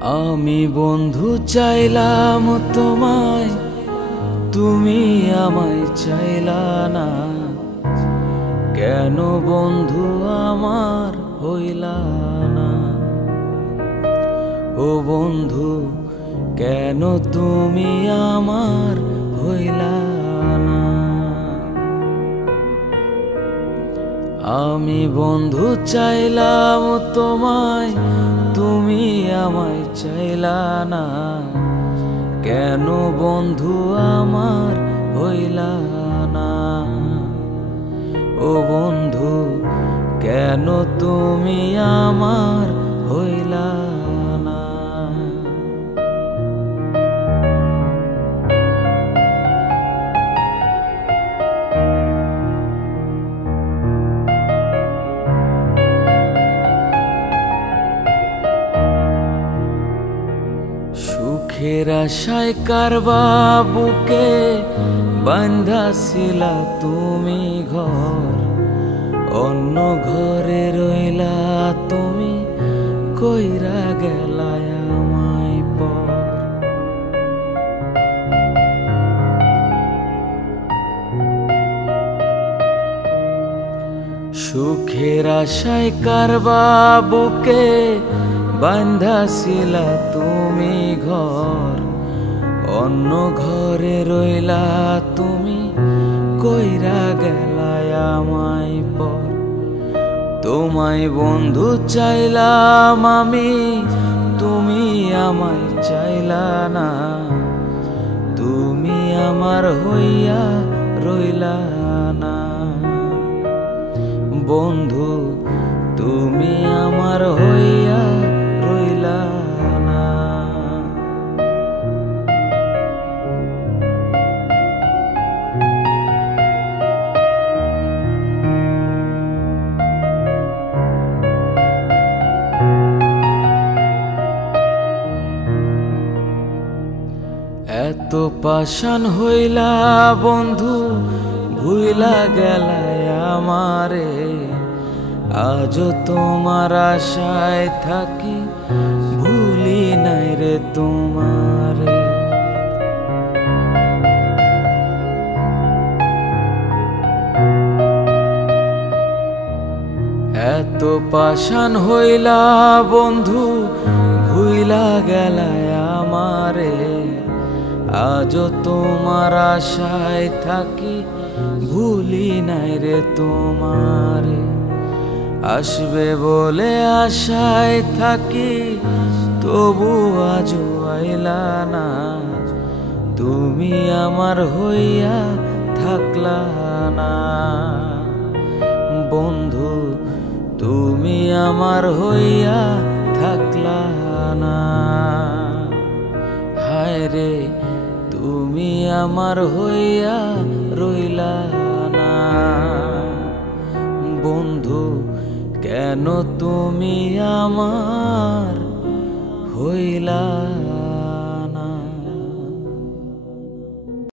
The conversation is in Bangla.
আমি বন্ধু চাইলাম তোমায়, তুমি আমায় চাইলা না। কেন বন্ধু আমার হইলা না? ও বন্ধু কেন তুমি আমার হইলা না? আমি বন্ধু চাইলাম তোমায়, তুমি আমায় চাইলা না। কেন বন্ধু আমার হইলা না? ও বন্ধু কেন তুমি আমার হইলা না? সুখের আশায় কারবা বুকে বাঁধাছিলা তুমি ঘর, অন্য ঘরে রইলা তুমি, কইরা গেলা আমায় পর। সুখের আশায় কারবা বুকে বাঁধাছিলা তুমি ঘর, অন্য ঘরে রইলা তুমি, কইরা গেলা আমায় পর। তোমায় বন্ধু চাইলাম আমি, তুমি আমায় চাইলা না। তুমি আমার হইয়া রইলা না। বন্ধু তুমি আমার হইয়া রইলা না। এত পাষাণ হইলা বন্ধু, ভুইলা গেলায় আমারে। আজও তোমার আশায় থাকি, ভুলি নাই রে তোমারে। এত পাষাণ হইলা বন্ধু, ভুইলা গেলায় আমারে। আজও তোমার আশায় থাকি, ভুলি নাই রে তোমারে। আসবে বলে আশায় থাকি, তবু আজও আইলা না। তুমি আমার হইয়া থাকলা না। বন্ধু তুমি আমার হইয়া থাকলা না। হায় রে তুমি আমার হইয়া রইলা না। বন্ধু কেন তুমি আমার হইলা